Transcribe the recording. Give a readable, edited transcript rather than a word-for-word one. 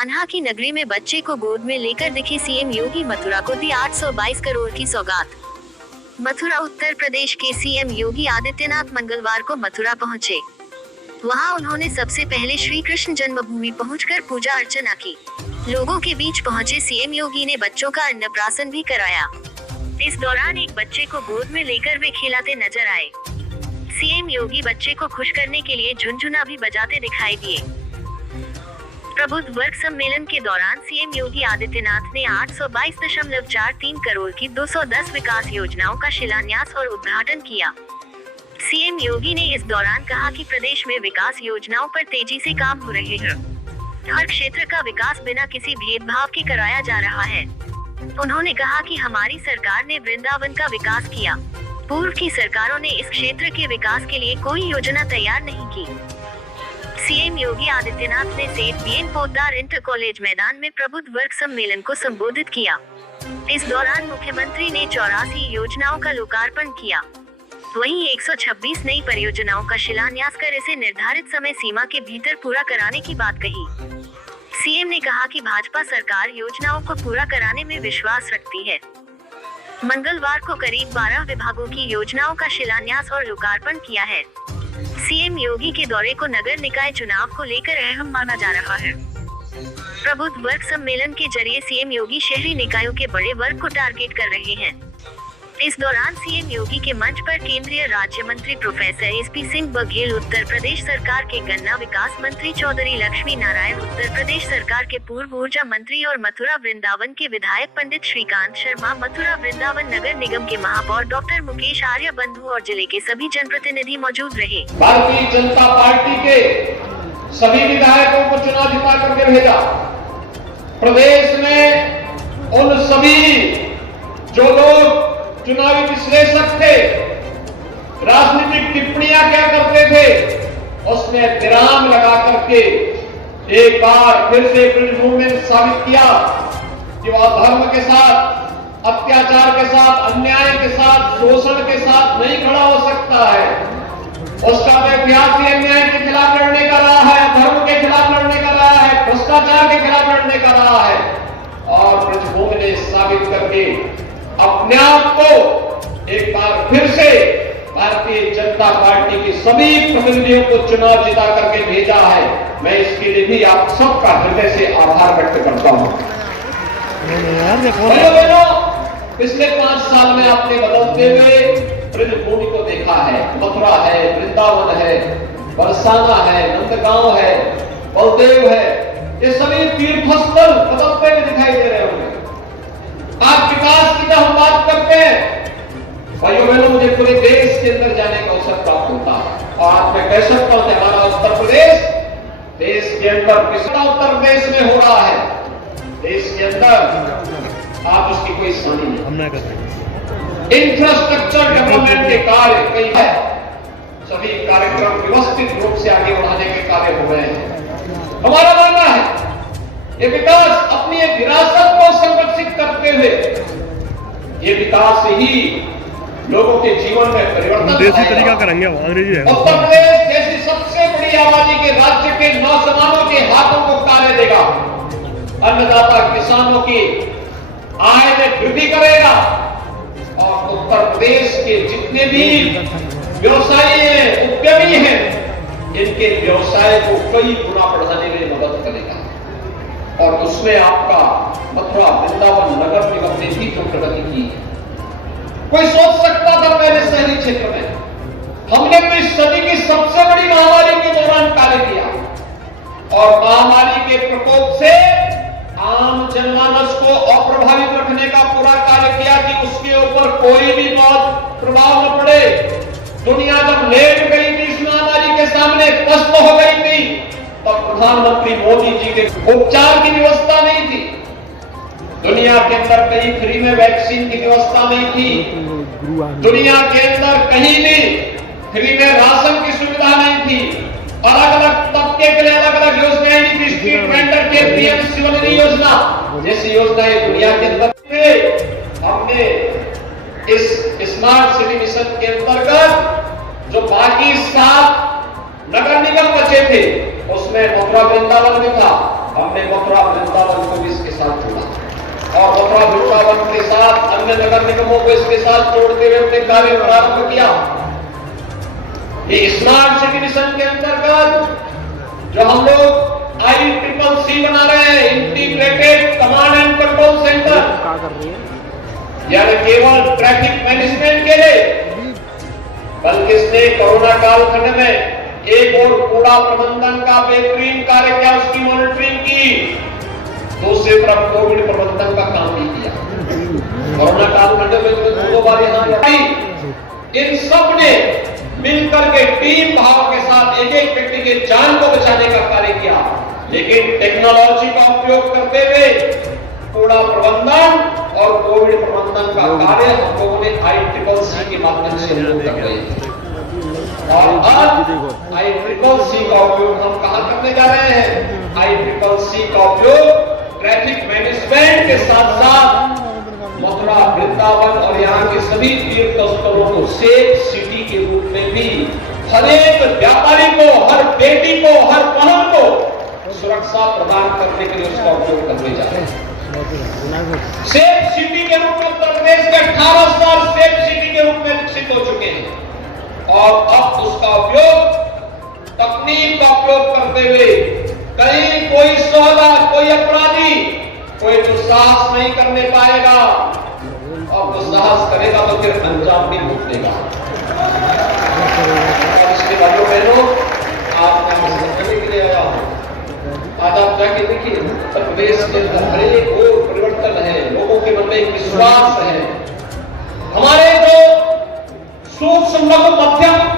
कान्हा की नगरी में बच्चे को गोद में लेकर दिखे सीएम योगी, मथुरा को दी 822 करोड़ की सौगात। मथुरा उत्तर प्रदेश के सीएम योगी आदित्यनाथ मंगलवार को मथुरा पहुंचे। वहां उन्होंने सबसे पहले श्री कृष्ण जन्मभूमि पहुंचकर पूजा अर्चना की। लोगों के बीच पहुंचे सीएम योगी ने बच्चों का अन्नप्राशन भी कराया। इस दौरान एक बच्चे को गोद में लेकर वे खिलाते नजर आए। सीएम योगी बच्चे को खुश करने के लिए झुनझुना भी बजाते दिखाई दिए। प्रबुद्ध वर्ग सम्मेलन के दौरान सीएम योगी आदित्यनाथ ने 822.43 करोड़ की 210 विकास योजनाओं का शिलान्यास और उद्घाटन किया। सीएम योगी ने इस दौरान कहा कि प्रदेश में विकास योजनाओं पर तेजी से काम हो रहे हैं। हर क्षेत्र का विकास बिना किसी भेदभाव के कराया जा रहा है। उन्होंने कहा कि हमारी सरकार ने वृंदावन का विकास किया। पूर्व की सरकारों ने इस क्षेत्र के विकास के लिए कोई योजना तैयार नहीं की। सीएम योगी आदित्यनाथ ने सेठ बीएन पोद्दार इंटर कॉलेज मैदान में प्रबुद्ध वर्ग सम्मेलन को संबोधित किया। इस दौरान मुख्यमंत्री ने 84 योजनाओं का लोकार्पण किया। वहीं 126 नई परियोजनाओं का शिलान्यास कर इसे निर्धारित समय सीमा के भीतर पूरा कराने की बात कही। सीएम ने कहा कि भाजपा सरकार योजनाओं को पूरा कराने में विश्वास रखती है। मंगलवार को करीब 12 विभागों की योजनाओं का शिलान्यास और लोकार्पण किया है। सीएम योगी के दौरे को नगर निकाय चुनाव को लेकर अहम माना जा रहा है। प्रबुद्ध वर्ग सम्मेलन के जरिए सीएम योगी शहरी निकायों के बड़े वर्ग को टारगेट कर रहे हैं। इस दौरान सीएम योगी के मंच पर केंद्रीय राज्य मंत्री प्रोफेसर एसपी सिंह बघेल, उत्तर प्रदेश सरकार के गन्ना विकास मंत्री चौधरी लक्ष्मी नारायण, उत्तर प्रदेश सरकार के पूर्व ऊर्जा मंत्री और मथुरा वृंदावन के विधायक पंडित श्रीकांत शर्मा, मथुरा वृंदावन नगर निगम के महापौर डॉक्टर मुकेश आर्य बंधु और जिले के सभी जनप्रतिनिधि मौजूद रहे। भारतीय जनता पार्टी के सभी विधायकों को चुनाव जिता करके भेजा। प्रदेश में उन सभी जो लोग चुनावी विश्लेषक थे, राजनीतिक टिप्पणियां क्या करते थे, उसने विराम लगा करके एक बार फिर से ब्रिज मूवमेंट साबित किया कि वह धर्म के साथ, अत्याचार के साथ, अन्याय के साथ, शोषण के साथ नहीं खड़ा हो सकता है। उसका तो इतिहास ही अन्याय के खिलाफ लड़ने का रहा है, धर्म के खिलाफ लड़ने का रहा है, भ्रष्टाचार के खिलाफ लड़ने का रहा है। और ब्रिज मूवमेंट ने साबित करके अपने आप को एक बार फिर से भारतीय जनता पार्टी के सभी प्रतिनिधियों को चुनाव जिता करके भेजा है। मैं इसके लिए भी आप सबका हृदय से आभार व्यक्त करता हूं। बहनों, पिछले 5 साल में आपने बदलते हुए ब्रज भूमि को देखा है। मथुरा है, वृंदावन है, बरसाना है, नंदगांव है, बलदेव है, ये सभी तीर्थस्थल बदलते हुए दिखाई दे रहे होंगे। आप विकास की हम बात करते हैं, भाइयों बहनों, मुझे पूरे देश के अंदर जाने का अवसर प्राप्त होता है और आज मैं कह सकता हूं कि हमारा उत्तर प्रदेश देश के अंदर किसका उत्तर प्रदेश में हो रहा है, देश के अंदर आप उसकी कोई सानी नहीं। इंफ्रास्ट्रक्चर डेवलपमेंट के कार्य कई है, सभी कार्यक्रम व्यवस्थित रूप से आगे बढ़ाने के कार्य हो रहे हैं। हमारा मानना है ये विकास अपनी एक विरासत को संरक्षित करते हुए ये विकास ही लोगों के जीवन में परिवर्तन देसी तरीका करेंगे। उत्तर प्रदेश जैसी सबसे बड़ी आबादी के राज्य के नौजवानों के हाथों को कार्य देगा, अन्नदाता किसानों की आय में वृद्धि करेगा और उत्तर प्रदेश के जितने भी व्यवसायी हैं, उद्यमी हैं, इनके व्यवसाय को कई गुना बढ़ाने में मदद करेगा। और उसमें आपका मथुरा वृंदावन नगर निगम ने भी जो प्रगति की, कोई सोच सकता था पहले शहरी क्षेत्र में, हमने तो इस सदी की सबसे बड़ी महामारी के दौरान कार्य किया और महामारी के प्रकोप से आम जनमानस को अप्रभावित रखने का पूरा कार्य किया कि उसके ऊपर कोई भी बहुत प्रभाव न पड़े। दुनिया जब लेट गई थी इस महामारी के सामने, पस्त हो गई थी, तब प्रधानमंत्री मोदी जी के उपचार की व्यवस्था नहीं थी। दुनिया के अंदर कहीं फ्री में वैक्सीन की व्यवस्था नहीं थी। दुनिया के अंदर कहीं भी फ्री में राशन की सुविधा नहीं थी। अलग अलग तबके के लिए अलग अलग योजनाएं नहीं थी। स्ट्रीट वेंडर के पीएम शिवनिधि योजना जैसी योजनाएं दुनिया के अंदर थे। हमने इस स्मार्ट सिटी मिशन के अंतर्गत जो बाकी 7 नगर निगम बचे थे उसमें मथुरा वृंदावन भी था। हमने मथुरा वृंदावन को भी इसके साथ जोड़ा और मथुरा वृंदावन के साथ अन्य नगर निगमों को इसके साथ जोड़ते हुए अपने कार्य प्रारंभ किया। ये स्मार्ट सिटी मिशन के अंतर्गत जो हम लोग ICCC बना रहे हैं, integrated command and control centre, यानी केवल ट्रैफिक मैनेजमेंट के लिए, बल्कि इसने कोरोना कालखंड में एक और कूड़ा प्रबंधन का बेहतरीन कार्य किया, उसकी मॉनिटरिंग की, दूसरी तरफ कोविड प्रबंधन का काम भी किया। कोरोना कालखंड में दो बार यहाँ इन सब ने मिलकर के टीम भाव के साथ एक एक व्यक्ति के जान को बचाने का कार्य किया। लेकिन टेक्नोलॉजी का उपयोग करते हुए कूड़ा प्रबंधन और कोविड प्रबंधन का कार्य हम लोगों ने ICCC के माध्यम से कर रहे हैं। और अब ICCC का उपयोग हम कहां करने जा रहे हैं? ICCC का उपयोग ट्रैफिक मैनेजमेंट के साथ साथ मथुरा, वृंदावन और यहाँ के सभी तीर्थ स्थलों को सेफ सिटी के रूप में भी हर एक व्यापारी को, हर बेटी को, हर बहन को सुरक्षा प्रदान करने के लिए उसका उपयोग करने जा रहे हैं। सेफ सिटी के रूप में उत्तर प्रदेश के 18 शहर सेफ सिटी के रूप में विकसित हो चुके हैं और अब उसका उपयोग तकनीक का उपयोग करते हुए कहीं कोई सौदा, कोई अपराधी, कोई दुस्साहस नहीं करने पाएगा और दुस्साहस करेगा तो फिर अंजाम भी भुगतेगा। और इसके भाइयों बहनों, आप समझने के लिए आया हूं, आज आप जाके देखिए उत्तर प्रदेश के अंदर हर एक और परिवर्तन है, लोगों के मन में एक विश्वास है। हमारे जो सूक्ष्म लघु मध्यम